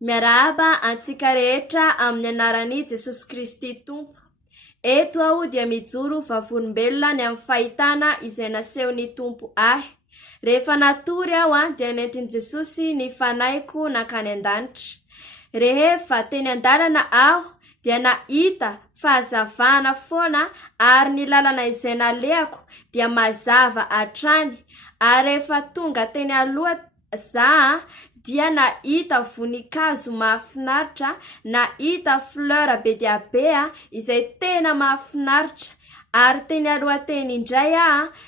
Miarahaba antsika rehetra amin'ny anaran'i Jesosy Kristy Tompo. Eto aho dia mijoro vavolombelona ny amin'ny fahitana izay nasehon'ny Tompo ahy. Rehefa natory aho dia nentin'i Jesosy ny fanahyko nakany an-danitra. Rehefa teny an-dalana aho dia nahita fahazavana foana ary ny lalana izay nalehako dia mazava hatrany. Ary rehefa tonga teny aloha za dia nahita voninkazo mahafinaritra, nahita fleur be dia be izay tena mahafinaritra. Ary teny aloha teny indray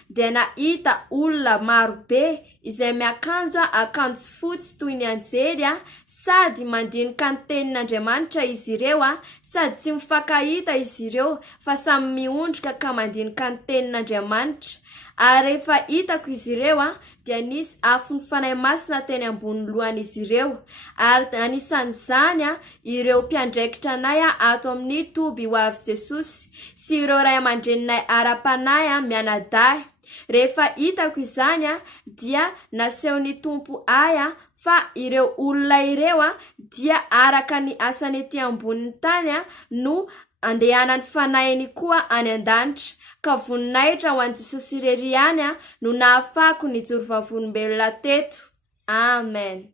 dia nahita olona marobe izay miakanjo akanjo fotsy toy ny anjely sady mandinika ny tenin'Andriamanitra izy ireo sady tsy mifankahita izy ireo fa samy miondrika ka mandinika ny tenin'Andriamanitra. Ary rehefa hitako izy ireo dia nisy afon'ny fanahy masina teny ambony lohan'izy ireo. Ary anisan'izany ireo mpiandraikitra anay ato amin'ny toby ho avy Jesosy sy ireo ray aman-dreninay ara-panahy mianadahy. Rehefa hitako izany dia nasehon'ny Tompo ahy fa ireo olona ireo dia araka ny asany ety ambonin'ny tany no andehanany fanahiny koa any an-danitra. Ka voninahitra ho an'i Jesosy irery ihany no nahafahako nijoro vavolombelona teto. Amen.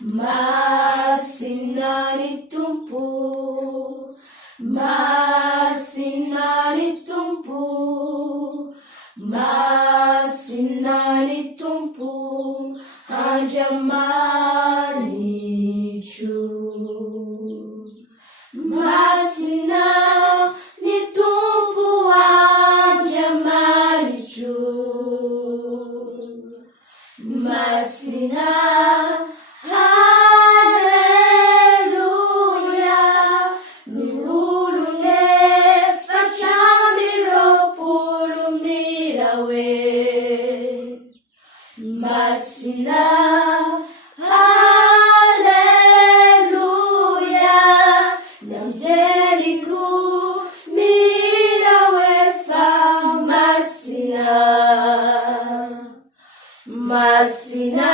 Masina ny Tompo, masina ny Tompo, masina ny Tompo, Andriamanitro. Masina ny Tompo, Andriamanitro. Masina, haleluya, ny olone facciami roapolo mirawe. Masina, haleluya, ny angelico mirawe fa masina. Masina